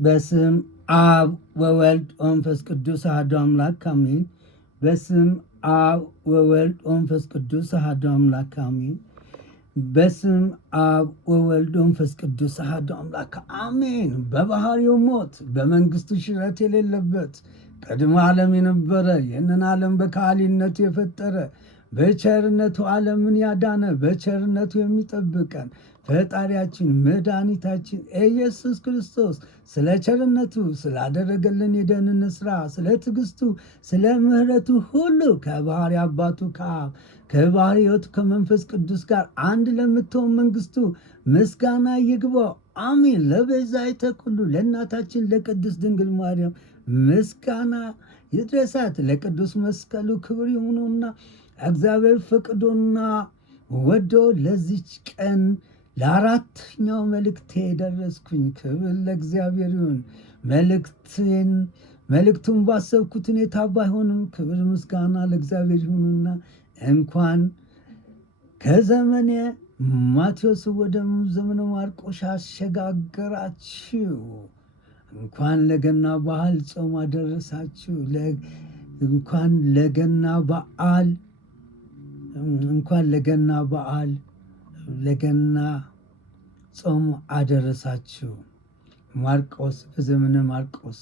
በስም አብ ወወልድ ወመንፈስ ቅዱስ አሐዱ አምላክ አሜን። በስም አብ ወወልድ ወመንፈስ ቅዱስ አሐዱ አምላክ አሜን። በስም አብ ወወልድ ወመንፈስ ቅዱስ አሐዱ አምላክ አሜን። በባህሪው ሞት በመንግስቱ ሽረት የሌለበት ቀድሞ ዓለም የነበረ ይህንን ዓለም በካህሊነቱ የፈጠረ በቸርነቱ ዓለምን ያዳነ በቸርነቱ የሚጠብቀን ፈጣሪያችን መድኃኒታችን ኢየሱስ ክርስቶስ ስለ ቸርነቱ ስላደረገልን የደህንነት ሥራ ስለ ትዕግስቱ ስለ ምሕረቱ ሁሉ ከባሕሪ አባቱ ከአብ ከባሕሪ ሕይወቱ ከመንፈስ ቅዱስ ጋር አንድ ለምትሆን መንግስቱ ምስጋና ይግባው አሜን። ለቤዛዊተ ኩሉ ለእናታችን ለቅድስት ድንግል ማርያም ምስጋና ይድረሳት። ለቅዱስ መስቀሉ ክብር ይሁኑና እግዚአብሔር ፈቅዶና ወዶ ለዚች ቀን ለአራተኛው መልእክቴ ደረስኩኝ። ክብር ለእግዚአብሔር ይሁን። መልእክቱን ባሰብኩት ሁኔታ ባይሆንም ክብር ምስጋና ለእግዚአብሔር ይሁንና እንኳን ከዘመነ ማቴዎስ ወደ ዘመነ ማርቆስ አሸጋገራችሁ። እንኳን ለገና በዓል ጾም አደረሳችሁ። እንኳን ለገና በዓል ለገና ጾም አደረሳችሁ። ማርቆስ በዘመነ ማርቆስ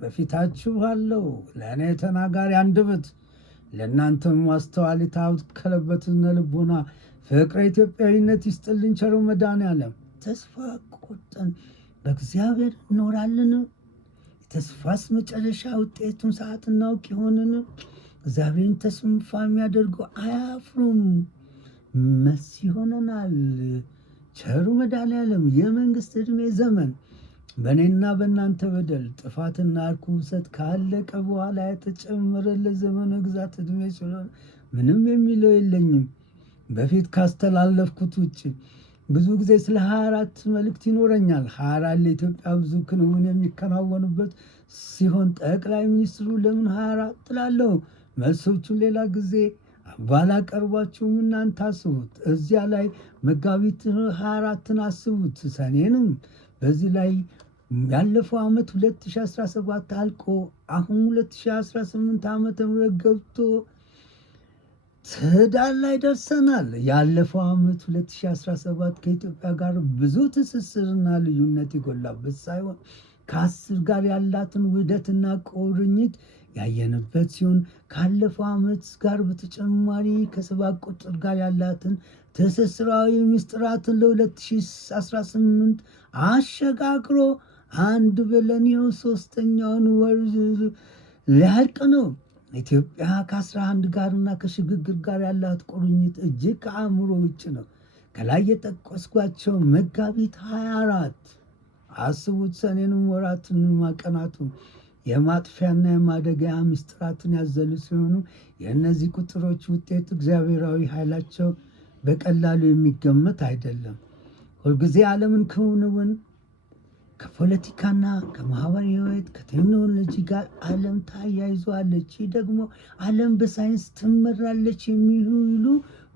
በፊታችሁ አለው ለእኔ ተናጋሪ አንደበት ለእናንተም ማስተዋል የታከለበትን ልቦና ፍቅረ ኢትዮጵያዊነት ይስጥልን ቸሩ መድኃኔዓለም። ተስፋ ቆርጠን በእግዚአብሔር እኖራለን? የተስፋስ መጨረሻ ውጤቱን ሰዓት እናውቅ ይሆንን? እግዚአብሔርን ተስፋ የሚያደርጉ አያፍሩም። መስ ይሆነናል። ቸሩ መድኃኔዓለም የመንግስት ዕድሜ ዘመን በእኔና በእናንተ በደል ጥፋትና ርኩሰት ካለቀ በኋላ የተጨመረለት ዘመነ ግዛት ዕድሜ ስለሆነ ምንም የሚለው የለኝም። በፊት ካስተላለፍኩት ውጭ ብዙ ጊዜ ስለ 24 መልእክት ይኖረኛል። 24 ለኢትዮጵያ ብዙ ክንውን የሚከናወኑበት ሲሆን ጠቅላይ ሚኒስትሩ ለምን 24 ትላለሁ? መልሶቹን ሌላ ጊዜ ባላቀርባችሁም እናንተ አስቡት። እዚያ ላይ መጋቢት 24ን አስቡት፣ ሰኔንም በዚህ ላይ ያለፈው ዓመት 2017 አልቆ አሁን 2018 ዓመተ ምህረት ገብቶ ትዳር ላይ ደርሰናል። ያለፈው ዓመት 2017 ከኢትዮጵያ ጋር ብዙ ትስስርና ልዩነት የጎላበት ሳይሆን ከ10 ጋር ያላትን ውህደትና ቁርኝት ያየንበት ሲሆን ካለፈው ዓመት ጋር በተጨማሪ ከ7 ቁጥር ጋር ያላትን ትስስራዊ ምስጢራትን ለ2018 አሸጋግሮ አንድ ብለን ይኸው 3ኛውን ወር ሊያልቅ ነው። ኢትዮጵያ ከ11 ጋርና ከሽግግር ጋር ያላት ቁርኝት እጅግ ከአእምሮ ውጭ ነው። ከላይ የጠቀስኳቸው መጋቢት 24 አስቡት። ሰኔንም ወራትንም ቀናቱ የማጥፊያና የማደጊያ ምስጢራትን ያዘሉ ሲሆኑ የእነዚህ ቁጥሮች ውጤት እግዚአብሔራዊ ኃይላቸው በቀላሉ የሚገመት አይደለም። ሁልጊዜ ዓለምን ክንውን ከፖለቲካና ከማህበራዊ ሕይወት ከቴክኖሎጂ ጋር ዓለም ታያይዘዋለች። ይህ ደግሞ ዓለም በሳይንስ ትመራለች የሚሉ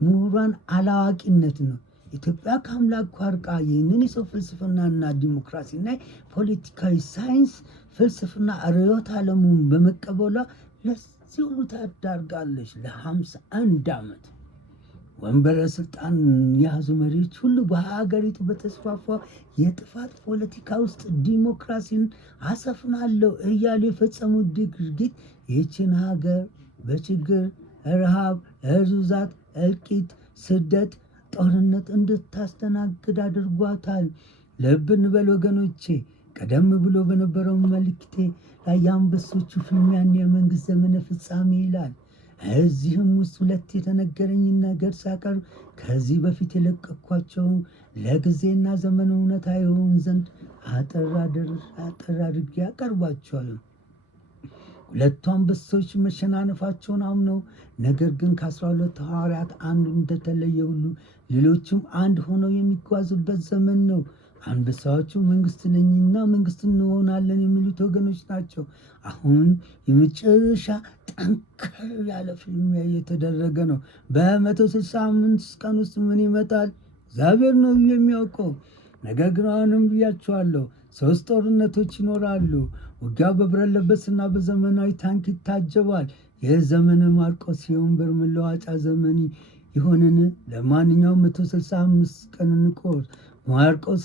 ምሁራን አላዋቂነት ነው። ኢትዮጵያ ከአምላክ ርቃ ይህንን የሰው ፍልስፍናና ዲሞክራሲና ፖለቲካዊ ሳይንስ ፍልስፍና ርዕዮተ ዓለሙን በመቀበሏ ለዚህ ሁሉ ታዳርጋለች። ለ51 ዓመት ወንበረ ስልጣን የያዙ መሪዎች ሁሉ በሀገሪቱ በተስፋፋ የጥፋት ፖለቲካ ውስጥ ዲሞክራሲን አሰፍናለሁ እያሉ የፈጸሙት ድርጊት ይህችን ሀገር በችግር፣ ረሃብ፣ እርዛት፣ እልቂት፣ ስደት፣ ጦርነት እንድታስተናግድ አድርጓታል። ልብ እንበል ወገኖቼ። ቀደም ብሎ በነበረው መልእክቴ ላይ የአንበሶቹ ፍልሚያና የመንግስት ዘመነ ፍጻሜ ይላል። እዚህም ውስጥ 2 የተነገረኝን ነገር ሳቀርብ ከዚህ በፊት የለቀኳቸው ለጊዜና ዘመን እውነታ ይሆን ዘንድ አጠር አድርጌ ያቀርባቸዋለሁ። 2 አንበሶች መሸናነፋቸውን አምነው ነገር ግን ከ12 ሐዋርያት አንዱ እንደተለየ ሁሉ ሌሎችም አንድ ሆነው የሚጓዙበት ዘመን ነው። አንበሳዎቹ መንግስት ነኝና መንግስት እንሆናለን የሚሉት ወገኖች ናቸው። አሁን የመጨረሻ ጠንከር ያለ ፍልሚያ እየተደረገ ነው። በ165 ቀን ውስጥ ምን ይመጣል? እግዚአብሔር ነው የሚያውቀው። ነገር ግን አሁንም ብያችኋለሁ፣ 3 ጦርነቶች ይኖራሉ። ውጊያው በብረት ለበስና በዘመናዊ ታንክ ይታጀባል። ይህ ዘመነ ማርቆስ የወንበር መለዋጫ ዘመን ይሆንን? ለማንኛውም 165 ቀን እንቆር። ማርቆስ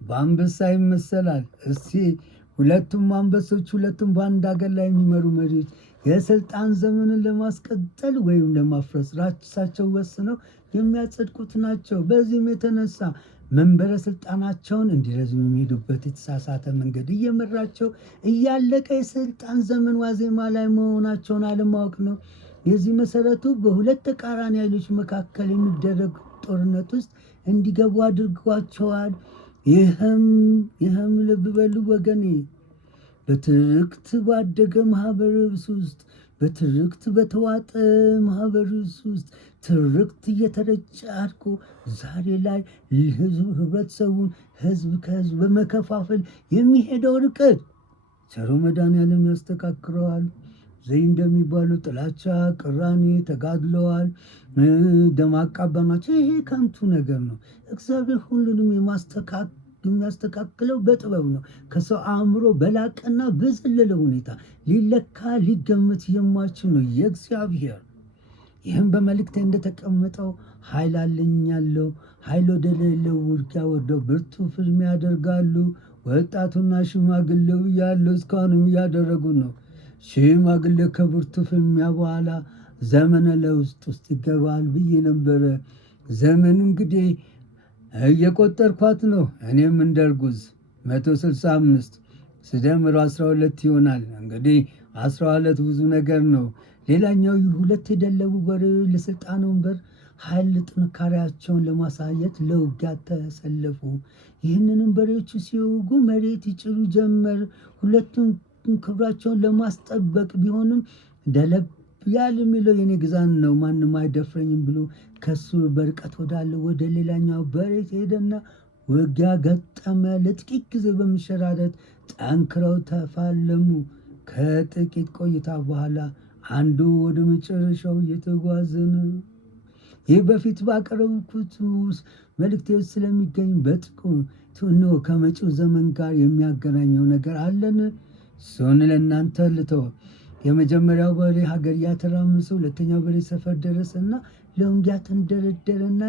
በአንበሳ ይመሰላል። እስቲ ሁለቱም አንበሶች ሁለቱም በአንድ ሀገር ላይ የሚመሩ መሪዎች የስልጣን ዘመንን ለማስቀጠል ወይም ለማፍረስ ራሳቸው ወስነው የሚያጸድቁት ናቸው። በዚህም የተነሳ መንበረ ስልጣናቸውን እንዲረዝም የሚሄዱበት የተሳሳተ መንገድ እየመራቸው እያለቀ የስልጣን ዘመን ዋዜማ ላይ መሆናቸውን አለማወቅ ነው። የዚህ መሰረቱ በሁለት ተቃራኒ ኃይሎች መካከል የሚደረግ ጦርነት ውስጥ እንዲገቡ አድርጓቸዋል። ይህም ልብ በሉ ወገኔ፣ በትርክት ባደገ ማህበረሰብ ውስጥ በትርክት በተዋጠ ማህበረሰብ ውስጥ ትርክት እየተረጨ አድጎ ዛሬ ላይ ህብረተሰቡን ህዝብ ከህዝብ በመከፋፈል የሚሄደው ርቀት ቸሩ መድኃኔዓለም ያስተካክለዋል። ዘይ እንደሚባሉ ጥላቻ፣ ቅራኔ ተጋድለዋል፣ ደም አቃባናቸው። ይሄ ከንቱ ነገር ነው። እግዚአብሔር ሁሉንም የሚያስተካክለው በጥበብ ነው። ከሰው አእምሮ በላቀና በዘለለ ሁኔታ ሊለካ ሊገመት የማይችል ነው የእግዚአብሔር። ይህም በመልእክቴ እንደተቀመጠው ኃይል አለኝ ያለው ኃይል ወደሌለው ውጊያ ወርደው ብርቱ ፍልሚያ ያደርጋሉ። ወጣቱና ሽማግሌው ያለው እስካሁንም እያደረጉ ነው። ሽማግሌው ከብርቱ ፍልሚያ በኋላ ዘመነ ለውጥ ውስጥ ይገባል ብዬ ነበረ። ዘመኑ እንግዲህ እየቆጠርኳት ነው። እኔም እንደርጉዝ 165 ስደምር 12 ይሆናል። እንግዲህ 12 ብዙ ነገር ነው። ሌላኛው ሁለት የደለቡ በሬዎች ለስልጣን ወንበር ኃይል ጥንካሬያቸውን ለማሳየት ለውጊያ ተሰለፉ። ይህንንም በሬዎቹ ሲወጉ መሬት ይጭሩ ጀመር። ሁለቱም ክብራቸውን ለማስጠበቅ ቢሆንም ደለብ ያል የሚለው የኔ ግዛን ነው ማንም አይደፍረኝም ብሎ ከሱ በርቀት ወዳለው ወደ ሌላኛው በሬት ሄደና ውጊያ ገጠመ። ለጥቂት ጊዜ በመሸራረት ጠንክረው ተፋለሙ። ከጥቂት ቆይታ በኋላ አንዱ ወደ መጨረሻው እየተጓዘ ነው። ይህ በፊት ባቀረብኩት መልእክቴ ውስጥ ስለሚገኝ በጥቂቱ ነው ከመጪው ዘመን ጋር የሚያገናኘው ነገር አለን። እሱን ለእናንተ ልተው። የመጀመሪያው በሬ ሀገር እያተራመሰ፣ ሁለተኛው በሬ ሰፈር ደረሰና ለውጊያ ተንደረደረና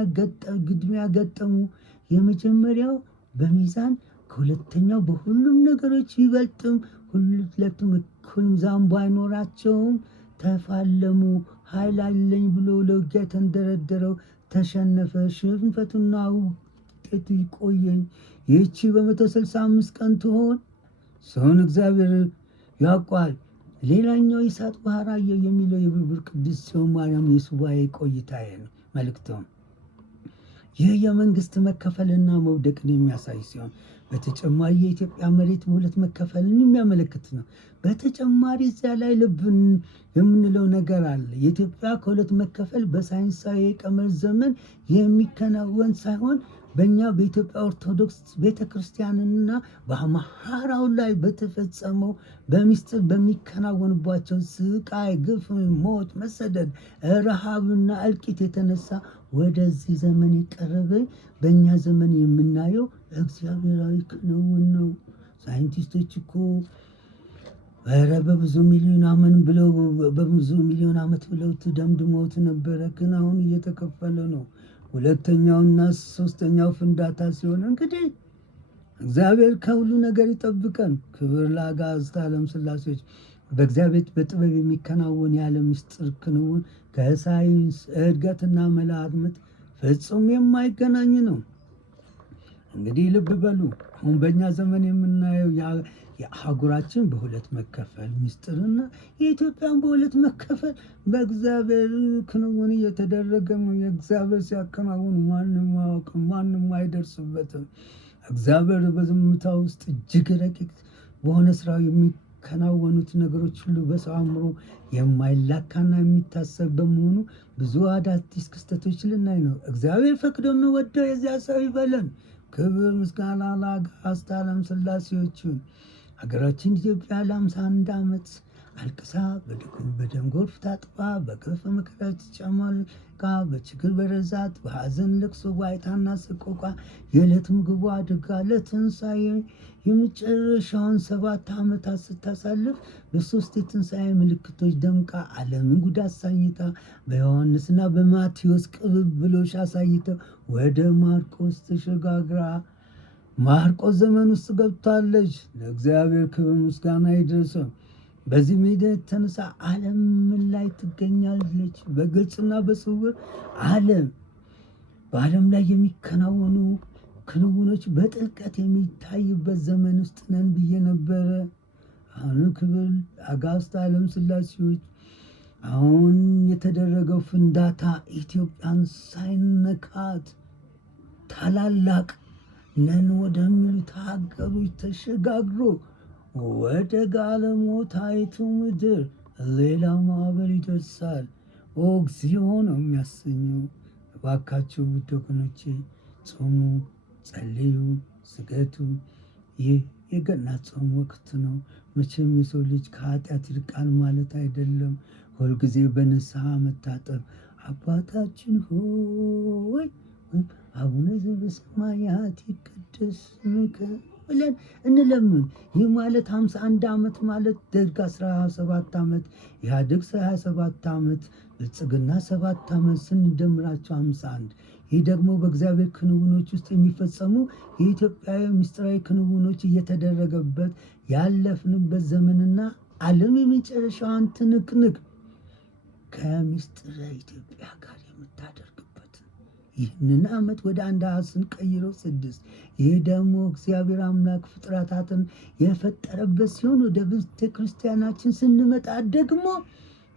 ግድሚያ ገጠሙ። የመጀመሪያው በሚዛን ከሁለተኛው በሁሉም ነገሮች ይበልጥም፣ ሁለቱም እኩል ሚዛን ባይኖራቸውም ተፋለሙ። ኃይል አለኝ ብሎ ለውጊያ ተንደረደረው ተሸነፈ። ሽንፈቱና ውጤቱ ይቆየኝ። ይህቺ በ165 ቀን ትሆን ሰውን እግዚአብሔር ያውቋል። ሌላኛው ይሳት ባህር አየሁ የሚለው የብርብር ቅድስት ጽዮን ማርያም የሱባኤ ቆይታዬ ነው መልእክቷም። ይህ የመንግስት መከፈልና መውደቅን የሚያሳይ ሲሆን በተጨማሪ የኢትዮጵያ መሬት በሁለት መከፈልን የሚያመለክት ነው። በተጨማሪ እዚያ ላይ ልብን የምንለው ነገር አለ። የኢትዮጵያ ከሁለት መከፈል በሳይንሳዊ የቀመር ዘመን የሚከናወን ሳይሆን በእኛ በኢትዮጵያ ኦርቶዶክስ ቤተክርስቲያንና በአማራው ላይ በተፈጸመው በሚስጥር በሚከናወንባቸው ስቃይ፣ ግፍ፣ ሞት፣ መሰደድ፣ ረሃብና እልቂት የተነሳ ወደዚህ ዘመን የቀረበ በእኛ ዘመን የምናየው እግዚአብሔራዊ ክንውን ነው። ሳይንቲስቶች እኮ ኧረ በብዙ ሚሊዮን ዓመት ብለው ደምድመውት ነበረ። ግን አሁን እየተከፈለ ነው። ሁለተኛውና ሶስተኛው ፍንዳታ ሲሆን እንግዲህ እግዚአብሔር ከሁሉ ነገር ይጠብቀን። ክብር ለአጋዕዝተ ዓለም ሥላሴዎች። በእግዚአብሔር በጥበብ የሚከናወን የዓለም ምስጢር ክንውን ከሳይንስ እድገትና መላምት ፍጹም የማይገናኝ ነው። እንግዲህ ልብ በሉ። አሁን በእኛ ዘመን የምናየው የአህጉራችን በሁለት መከፈል ምስጢርና የኢትዮጵያን በሁለት መከፈል በእግዚአብሔር ክንውን እየተደረገ ነው። የእግዚአብሔር ሲያከናውን ማንም አያውቅም፣ ማንም አይደርስበትም። እግዚአብሔር በዝምታ ውስጥ እጅግ ረቂቅ በሆነ ስራው የሚከናወኑት ነገሮች ሁሉ በሰው አእምሮ የማይላካና የሚታሰብ በመሆኑ ብዙ አዳዲስ ክስተቶች ልናይ ነው። እግዚአብሔር ፈቅዶና ወደው የዚያ ሰው ይበለን። ክብር ምስጋና ለአጋዕዝተ ዓለም ሥላሴዎች። ሀገራችን ኢትዮጵያ ለ51 ዓመት አልቅሳ በደም ጎርፍ ታጥባ በግፍ መከራ ተጨማልቃ በችግር በረዛት በሐዘን ልቅሶ ዋይታና ሰቆቃ የዕለት ምግቧ አድርጋ ለትንሣኤ የመጨረሻውን 7 ዓመታት ስታሳልፍ በሶስት የትንሣኤ ምልክቶች ደምቃ ዓለምን ጉድ አሳይታ በዮሐንስና በማቴዎስ ቅብብሎሽ አሳይተው ወደ ማርቆስ ተሸጋግራ ማርቆስ ዘመን ውስጥ ገብታለች። ለእግዚአብሔር ክብር ምስጋና ይድረሰው። በዚህ ሜዳ የተነሳ ዓለም ምን ላይ ትገኛለች? በግልጽና በስውር በዓለም ላይ የሚከናወኑ ክንውኖች በጥልቀት የሚታይበት ዘመን ውስጥ ነን ብዬ ነበረ። አሁን ክብር አጋዕዝተ ዓለም ሥላሴዎች አሁን የተደረገው ፍንዳታ ኢትዮጵያን ሳይነካት ታላላቅ ነን ወደሚሉት ሀገሮች ተሸጋግሮ ወደ ጋለሞታይቱ ምድር ሌላ ማዕበል ይደርሳል። እግዚኦ ነው የሚያሰኘው። እባካችሁ ውድ ወገኖቼ ጾሙ፣ ጸልዩ፣ ስገዱ። ይህ የገና ጾም ወቅት ነው። መቼም የሰው ልጅ ከኃጢአት ይርቃል ማለት አይደለም። ሁልጊዜ በንስሐ መታጠብ አባታችን ሆይ አቡነ ዘበሰማያት ይቀደስ ስምከ ብለን እንለምን። ይህ ማለት 51 ዓመት ማለት ደርግ 17 ዓመት፣ ኢህአዴግ 27 ዓመት፣ ብልጽግና 7 ዓመት ስንደምራቸው 51። ይህ ደግሞ በእግዚአብሔር ክንውኖች ውስጥ የሚፈጸሙ የኢትዮጵያዊ ምስጢራዊ ክንውኖች እየተደረገበት ያለፍንበት ዘመንና ዓለም የመጨረሻዋን ትንቅንቅ ከምስጢረ ኢትዮጵያ ጋር የምታደርግበት ይህንን ዓመት ወደ አንድ አሃዝ ስንቀይረው 6። ይህ ደግሞ እግዚአብሔር አምላክ ፍጥረታትን የፈጠረበት ሲሆን ወደ ቤተ ክርስቲያናችን ስንመጣ ደግሞ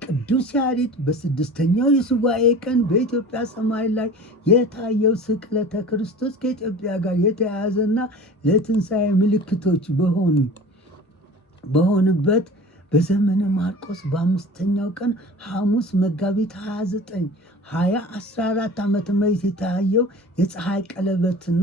ቅዱስ ያሬድ በ6ኛው የሱባኤ ቀን በኢትዮጵያ ሰማይ ላይ የታየው ስቅለተ ክርስቶስ ከኢትዮጵያ ጋር የተያያዘና ለትንሣኤ ምልክቶች በሆኑበት በዘመነ ማርቆስ በ5ኛው ቀን ሐሙስ መጋቢት 29 2014 ዓመተ ምህረት የታየው የፀሐይ ቀለበትና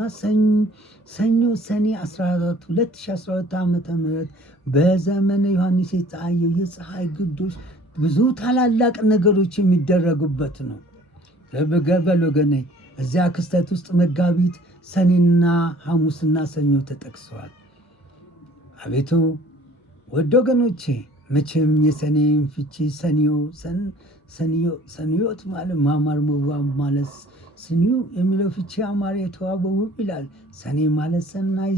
ሰኞ ሰኔ 14 2012 ዓመተ ምህረት በዘመነ ዮሐንስ የታየው የፀሐይ ግዶሽ ብዙ ታላላቅ ነገሮች የሚደረጉበት ነው። ለበገበል ወገኔ እዚያ ክስተት ውስጥ መጋቢት ሰኔና ሐሙስና ሰኞ ተጠቅሰዋል። አቤቱ ወደ ወገኖቼ መቼም የሰኔን ፍቺ ሰኒዮት ማለት ማማር መዋብ ማለት ስኒው የሚለው ፍቺ አማረ የተዋበ ውብ ይላል። ሰኔ ማለት ሰናይ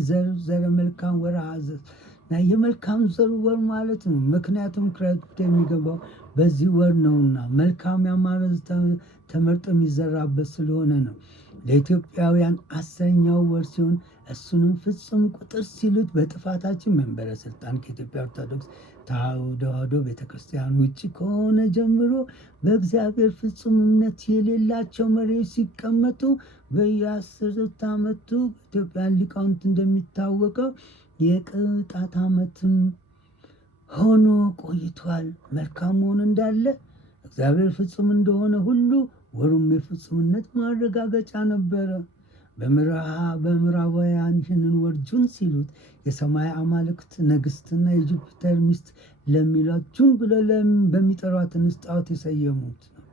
ዘረ መልካም ወርሃ እና የመልካም ዘር ወር ማለት ነው። ምክንያቱም ክረምት የሚገባው በዚህ ወር ነውና መልካም ያማረ ተመርጦ የሚዘራበት ስለሆነ ነው። ለኢትዮጵያውያን 10ኛው ወር ሲሆን እሱንም ፍጹም ቁጥር ሲሉት በጥፋታችን መንበረ ስልጣን ከኢትዮጵያ ኦርቶዶክስ ተዋሕዶ ቤተክርስቲያን ውጭ ከሆነ ጀምሮ በእግዚአብሔር ፍጹም እምነት የሌላቸው መሪዎች ሲቀመጡ በየ10 ዓመቱ ኢትዮጵያን ሊቃውንት እንደሚታወቀው የቅጣት ዓመትም ሆኖ ቆይቷል። መልካም መሆን እንዳለ እግዚአብሔር ፍጹም እንደሆነ ሁሉ ወሩም የፍጹምነት ማረጋገጫ ነበረ። በምዕራባውያን ይህንን ወር ጁን ሲሉት የሰማይ አማልክት ንግሥትና የጁፒተር ሚስት ለሚሏት ጁን ብለው በሚጠሯት ጣዖት የሰየሙት ነው።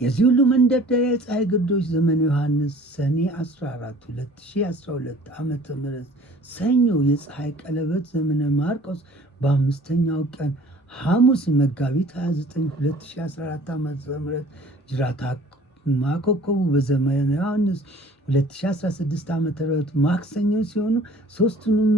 የዚህ ሁሉ መንደርደሪያ የፀሐይ ግርዶሽ ዘመነ ዮሐንስ ሰኔ 14 2012 ዓመተ ምህረት ሰኞ የፀሐይ ቀለበት ዘመነ ማርቆስ በ5ኛው ቀን ሐሙስ መጋቢት 29 2014 ዓመተ ምህረት ጅራታ ማኮኮቡ በዘመነ ዮሐንስ 2016 ዓመተ ምህረት ማክሰኞ ሲሆኑ ሶስቱንም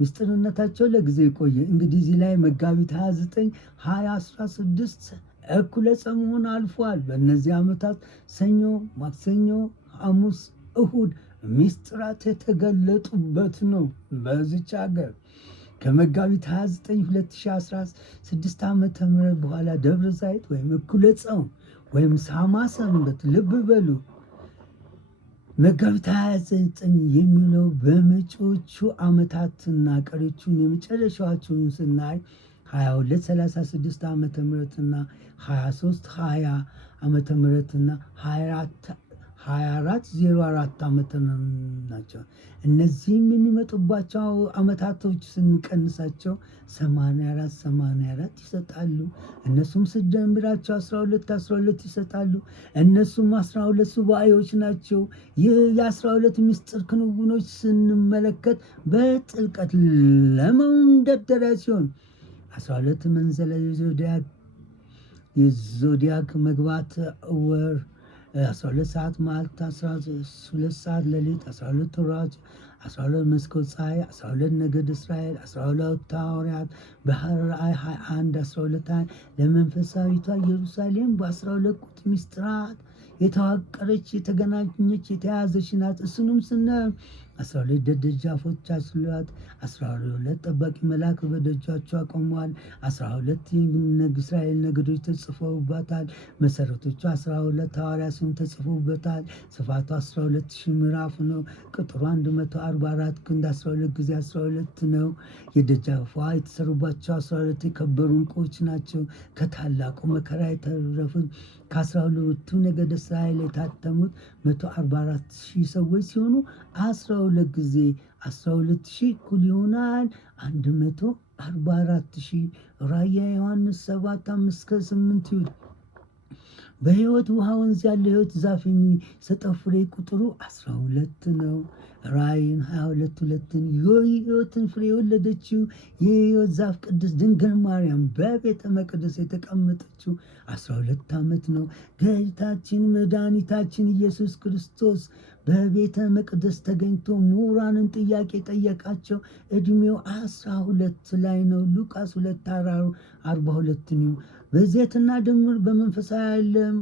ምስጢርነታቸው ለጊዜ ቆየ። እንግዲህ እዚህ ላይ መጋቢት 29 2016 እኩለ ሰሙን አልፏል። በእነዚህ ዓመታት ሰኞ፣ ማክሰኞ፣ ሐሙስ፣ እሁድ ምስጢራት የተገለጡበት ነው። በዚች ሀገር ከመጋቢት 29 2016 ዓመተ ምህረት በኋላ ደብረ ዘይት ወይም እኩለ ጾም ወይም ሳማ ሰንበት ልብ በሉ። መጋቢት 29 የሚለው በመጪዎቹ ዓመታትና ቀሪዎቹን የመጨረሻዎቹን ስናይ 2236 ዓመተ ምህረትና 2320 ዓመተ ምህረትና 2404 ዓመት ናቸው። እነዚህም የሚመጡባቸው ዓመታቶች ስንቀንሳቸው 84 ይሰጣሉ። እነሱም ስንደምራቸው 12 ይሰጣሉ። እነሱም 12 ሱባኤዎች ናቸው። ይህ የ12 ምስጢር ክንውኖች ስንመለከት በጥልቀት ለመንደርደሪያ ሲሆን 12 መንዘለ የዞዲያክ መግባት ወር 12 ሰዓት ማልታ 12 ሰዓት ሌሊት 12 ወራት 12 መስኮት ፀሐይ 12 ነገድ እስራኤል 12 ሐዋርያት ባህር ራእይ 21 12 ለመንፈሳዊቷ ኢየሩሳሌም በ12 ቁጥ ምስጢራት የተዋቀረች የተገናኘች የተያዘች ናት። እሱንም ስነ 12 ደጃፎች አስሏት 12 ጠባቂ መልአክ በደጃቸው አቆመዋል። 12 እስራኤል ነገዶች ተጽፈውባታል። መሰረቶቹ 12 ሐዋርያ ስም ተጽፎበታል። ስፋቱ 12,000 ምዕራፍ ነው። ቁጥሩ 144 ክንድ 12 ጊዜ 12 ነው። የደጃፏ የተሰሩባቸው 12 የከበሩ ዕንቁዎች ናቸው። ከታላቁ መከራ የተረፉት ከ12ቱ ነገደ እስራኤል የታተሙት 144,000 ሰዎች ሲሆኑ 12 ጊዜ 12,000 እኩል ይሆናል 144,000። ራእየ ዮሐንስ 7:5-8 በሕይወት ውሃ ወንዝ ያለ ሕይወት ዛፍ የሚሰጠው ፍሬ ቁጥሩ 12 ነው። ራእይን 22:2 የሕይወትን ፍሬ የወለደችው የሕይወት ዛፍ ቅድስት ድንግል ማርያም በቤተ መቅደስ የተቀመጠችው 12 ዓመት ነው። ጌታችን መድኃኒታችን ኢየሱስ ክርስቶስ በቤተ መቅደስ ተገኝቶ ምሁራንን ጥያቄ ጠየቃቸው። ዕድሜው 12 ላይ ነው። ሉቃስ 2:42 ነው። በዘይትና ድምር በመንፈሳዊ ዓለም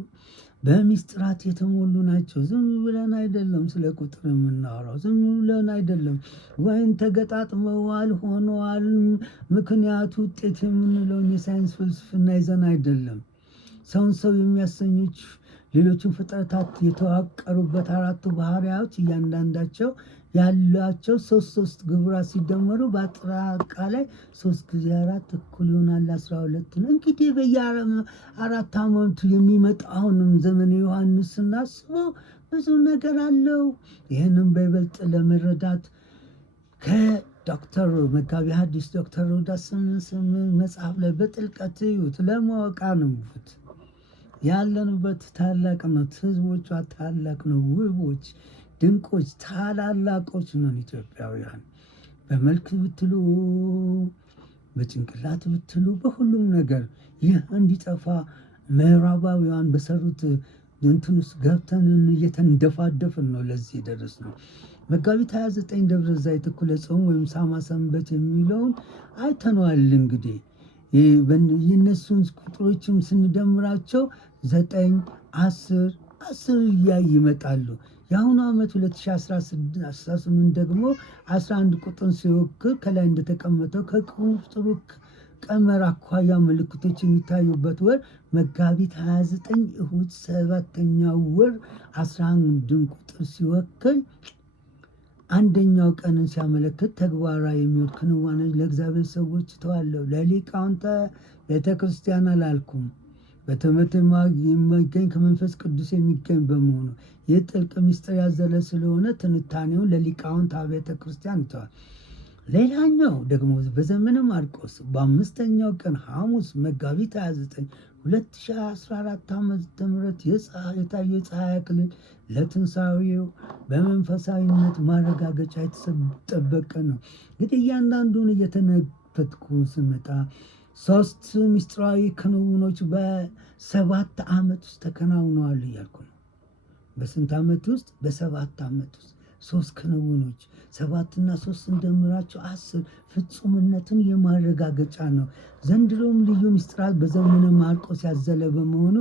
በሚስጥራት የተሞሉ ናቸው። ዝም ብለን አይደለም ስለ ቁጥር የምናወራው። ዝም ብለን አይደለም ወይም ተገጣጥመዋል ሆነዋል ምክንያቱ ውጤት የምንለውን የሳይንስ ፍልስፍና ይዘን አይደለም። ሰውን ሰው የሚያሰኙች ሌሎችን ፍጥረታት የተዋቀሩበት 4ቱ ባህሪያዎች እያንዳንዳቸው ያላቸው 3 ግብራት ሲደመሩ በአጠቃላይ 3 ጊዜ 4 እኩል ይሆናል 12 ነው። እንግዲህ በየ4 ዓመቱ የሚመጣውንም ዘመነ ዮሐንስ ስናስበው ብዙ ነገር አለው። ይህንም በይበልጥ ለመረዳት ከዶክተር መጋቢ ሐዲስ ዶክተር ሮዳስ መጽሐፍ ላይ በጥልቀት እዩት። ለማወቅ አንቡት። ያለንበት ታላቅ ነው። ህዝቦቿ ታላቅ ነው። ውቦች፣ ድንቆች፣ ታላላቆች ነን ኢትዮጵያውያን። በመልክ ብትሉ፣ በጭንቅላት ብትሉ፣ በሁሉም ነገር ይህ እንዲጠፋ ምዕራባውያን በሰሩት እንትን ውስጥ ገብተን እየተንደፋደፍን ነው ለዚህ የደረስ ነው። መጋቢት 29 ደብረ ዘይት እኩለ ጾም ወይም ሳማ ሰንበት የሚለውን አይተነዋል። እንግዲህ የእነሱን ቁጥሮችም ስንደምራቸው 9፣ 10 እያይ ይመጣሉ። የአሁኑ ዓመት 2018 ደግሞ 11 ቁጥር ሲወክል ከላይ እንደተቀመጠው ከቁጥሩ ቀመር አኳያ ምልክቶች የሚታዩበት ወር መጋቢት 29 እሁድ 7ኛው ወር 11 ቁጥር ሲወክል አንደኛው ቀንን ሲያመለክት ተግባራዊ የሚሆን ክንዋኔ ለእግዚአብሔር ሰዎች ተዋለው። ለሊቃውንተ ቤተክርስቲያን አላልኩም። በትምህርት የሚገኝ ከመንፈስ ቅዱስ የሚገኝ በመሆኑ ይህ ጥልቅ ምስጢር ያዘለ ስለሆነ ትንታኔውን ለሊቃውንት ቤተ ክርስቲያን ይተዋል። ሌላኛው ደግሞ በዘመነ ማርቆስ በ5ኛው ቀን ሐሙስ መጋቢት 29 2014 ዓ.ም የታየው የፀሐይ አክሊል ለትንሣኤው በመንፈሳዊነት ማረጋገጫ የተጠበቀ ነው። እንግዲህ እያንዳንዱን እየተነተትኩ ስመጣ 3 ምስጢራዊ ክንውኖች በ7 ዓመት ውስጥ ተከናውነዋል እያልኩ ነው። በስንት ዓመት ውስጥ? በ7 ዓመት ውስጥ 3 ክንውኖች 7 እና 3 እንደምራቸው 10 ፍጹምነትን የማረጋገጫ ነው። ዘንድሮም ልዩ ምስጢራት በዘመነ ማርቆስ ያዘለ በመሆኑ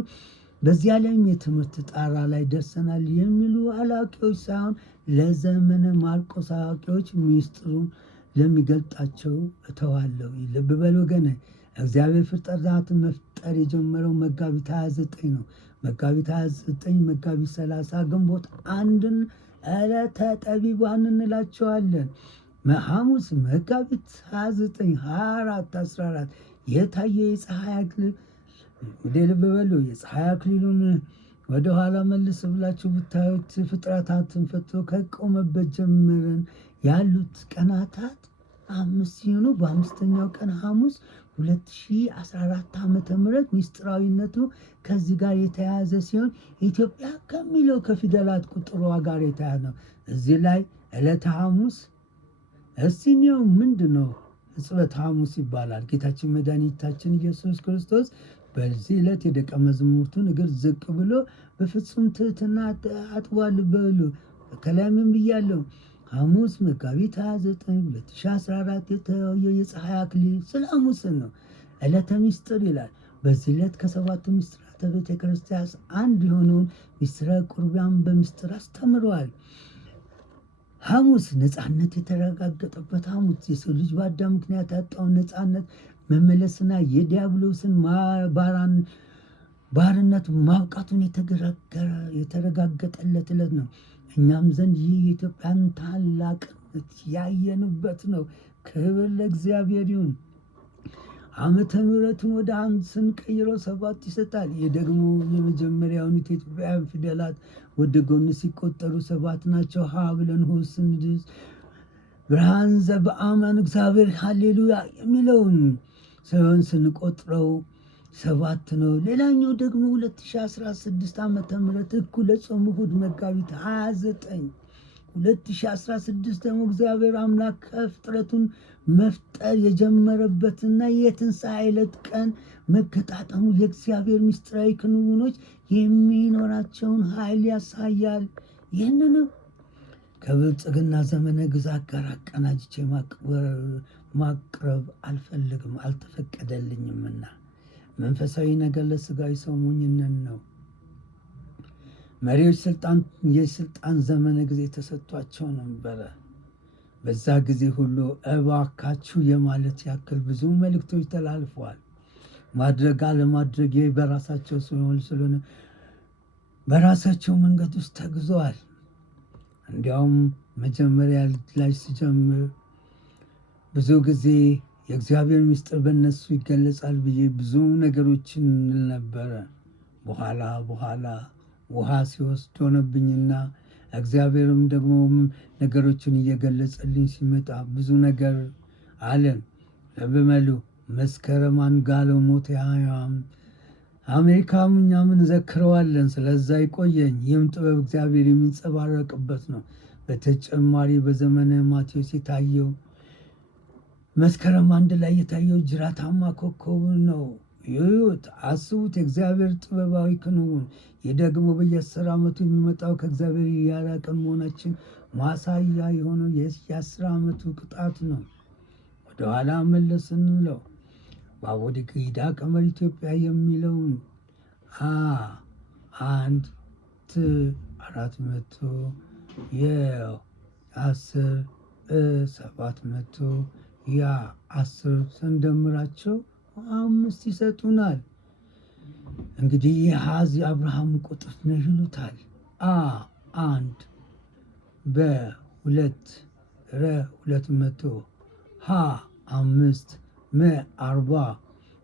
በዚያ ላይም የትምህርት ጣራ ላይ ደርሰናል የሚሉ አላዋቂዎች ሳይሆን ለዘመነ ማርቆስ አዋቂዎች ምስጢሩን ለሚገልጣቸው እተዋለሁ። ልብ በል ወገኔ፣ እግዚአብሔር ፍጥረታትን መፍጠር የጀመረው መጋቢት 29 ነው። መጋቢት 29፣ መጋቢት 30፣ ግንቦት 1ን ዕለተ ጠቢባን እንላቸዋለን። ሐሙስ መጋቢት 29፣ 24፣ 14 የታየ የፀሐይ አክሊል ወደ ልብ በሉ። የፀሐይ አክሊሉን ወደኋላ መልስ ብላችሁ ብታዩት ፍጥረታትን ፈጥሮ ከቆመበት ጀምረን ያሉት ቀናታት 5 ሲሆኑ በ5ኛው ቀን ሐሙስ 2014 ዓመተ ምህረት ሚስጥራዊነቱ ከዚህ ጋር የተያያዘ ሲሆን ኢትዮጵያ ከሚለው ከፊደላት ቁጥሯ ጋር የተያያዘ ነው። እዚህ ላይ ዕለተ ሐሙስ እስቲኒው ምንድነው? ዕጽበተ ሐሙስ ይባላል። ጌታችን መድኃኒታችን ኢየሱስ ክርስቶስ በዚህ ዕለት የደቀ መዛሙርቱን እግር ዝቅ ብሎ በፍጹም ትሕትና አጥቧል በሉ። ከላይ ምን ብያለሁ? ሐሙስ መጋቢት 29 2014 የተለየ የፀሐይ አክሊል ስለ ሐሙስ ነው። ዕለተ ምስጢር ይላል። በዚህ ዕለት ከሰባቱ ምስጢራተ ቤተ ክርስቲያን አንድ የሆነውን ምስጢረ ቁርባን በምስጢር አስተምረዋል። ሐሙስ ነፃነት የተረጋገጠበት ሐሙስ የሰው ልጅ በአዳም ምክንያት ያጣውን ነፃነት መመለስና የዲያብሎስን ባርነት ማብቃቱን የተረጋገጠለት ዕለት ነው። እኛም ዘንድ ይህ የኢትዮጵያን ታላቅነት ያየንበት ነው። ክብር ለእግዚአብሔር ይሁን። ዓመተ ምሕረቱን ወደ አንድ ስንቀይረው 7 ይሰጣል። ይህ ደግሞ የመጀመሪያውን ኢትዮጵያውያን ፊደላት ወደ ጎን ሲቆጠሩ 7 ናቸው። ሀ ብለን ሆ ስንድስ ብርሃን ዘበአማን እግዚአብሔር ሃሌሉያ የሚለውን ሰውን ስንቆጥረው 7 ነው። ሌላኛው ደግሞ 2016 ዓመተ ምህረት እኩለ ጾም እሑድ መጋቢት 29 2016 ደግሞ እግዚአብሔር አምላክ ፍጥረቱን መፍጠር የጀመረበትና የትንሣኤ ዕለት ቀን መገጣጠሙ የእግዚአብሔር ምስጢራዊ ክንውኖች የሚኖራቸውን ኃይል ያሳያል። ይህንንም ከብልጽግና ዘመነ ግዛት ጋር አቀናጅቼ ማቅረብ አልፈልግም፣ አልተፈቀደልኝምና መንፈሳዊ ነገር ለሥጋዊ ሰው ሞኝነት ነው። መሪዎች የስልጣን ዘመነ ጊዜ ተሰጥቷቸው ነበረ። በዛ ጊዜ ሁሉ እባካችሁ የማለት ያክል ብዙ መልእክቶች ተላልፈዋል። ማድረግ አለማድረግ በራሳቸው ስለሆነ በራሳቸው መንገድ ውስጥ ተግዘዋል። እንዲያውም መጀመሪያ ላይ ሲጀምር ብዙ ጊዜ የእግዚአብሔር ምስጢር በእነሱ ይገለጻል ብዬ ብዙ ነገሮችን እንል ነበረ። በኋላ ውሃ ሲወስድ ሆነብኝና እግዚአብሔርም ደግሞ ነገሮችን እየገለጸልኝ ሲመጣ ብዙ ነገር አለን። ለብመሉ መስከረም አንጋለው ሞት ያያም አሜሪካም እኛም እንዘክረዋለን። ስለዛ ይቆየኝ። ይህም ጥበብ እግዚአብሔር የሚንጸባረቅበት ነው። በተጨማሪ በዘመነ ማቴዎስ የታየው መስከረም 1 ላይ የታየው ጅራታማ ኮከብ ነው። ይሁት አስቡት፣ የእግዚአብሔር ጥበባዊ ክንውን። ይህ ደግሞ በየ10 ዓመቱ የሚመጣው ከእግዚአብሔር ያራቀን መሆናችን ማሳያ የሆነው የ10 ዓመቱ ቅጣት ነው። ወደኋላ መለስ እንለው ባቦዲ ግዳ ቀመር ኢትዮጵያ የሚለውን 400 የ10 700 10 ስንደምራቸው 5 ይሰጡናል። እንግዲህ የሐዝ የአብርሃም ቁጥር ነው ይሉታል። 1 በ2 200 5 40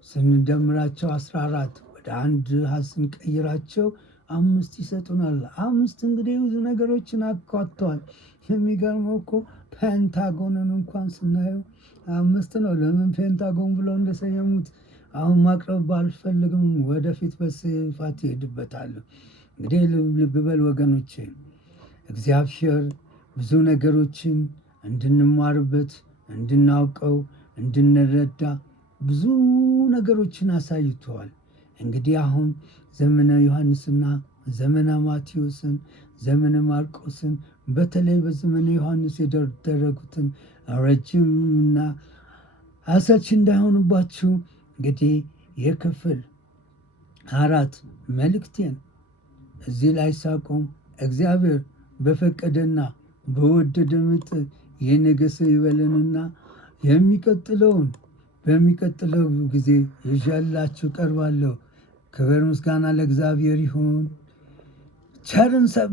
ስንደምራቸው 14 ወደ 1 ሐዝ ስንቀይራቸው 5 ይሰጡናል። 5 እንግዲህ ብዙ ነገሮችን አካቷል። የሚገርመው እኮ ፔንታጎንን እንኳን ስናየው 5 ነው። ለምን ፔንታጎን ብለው እንደሰየሙት አሁን ማቅረብ ባልፈልግም ወደፊት በስፋት ይሄድበታለሁ። እንግዲህ ልብ በል ወገኖቼ፣ እግዚአብሔር ብዙ ነገሮችን እንድንማርበት፣ እንድናውቀው፣ እንድንረዳ ብዙ ነገሮችን አሳይተዋል። እንግዲህ አሁን ዘመነ ዮሐንስና ዘመነ ማቴዎስን ዘመነ ማርቆስን በተለይ በዘመነ ዮሐንስ የተደረጉትን ረጅምና አሰልቺ እንዳይሆኑባችሁ እንግዲህ የክፍል 4 መልእክቴን እዚህ ላይ ሳቆም እግዚአብሔር በፈቀደና በወደደ ምጥ የነገሰ ይበለንና በሚቀጥለው ጊዜ ይዤላችሁ ቀርባለሁ። ክብር ምስጋና ለእግዚአብሔር ይሁን። ቸርን ሰብ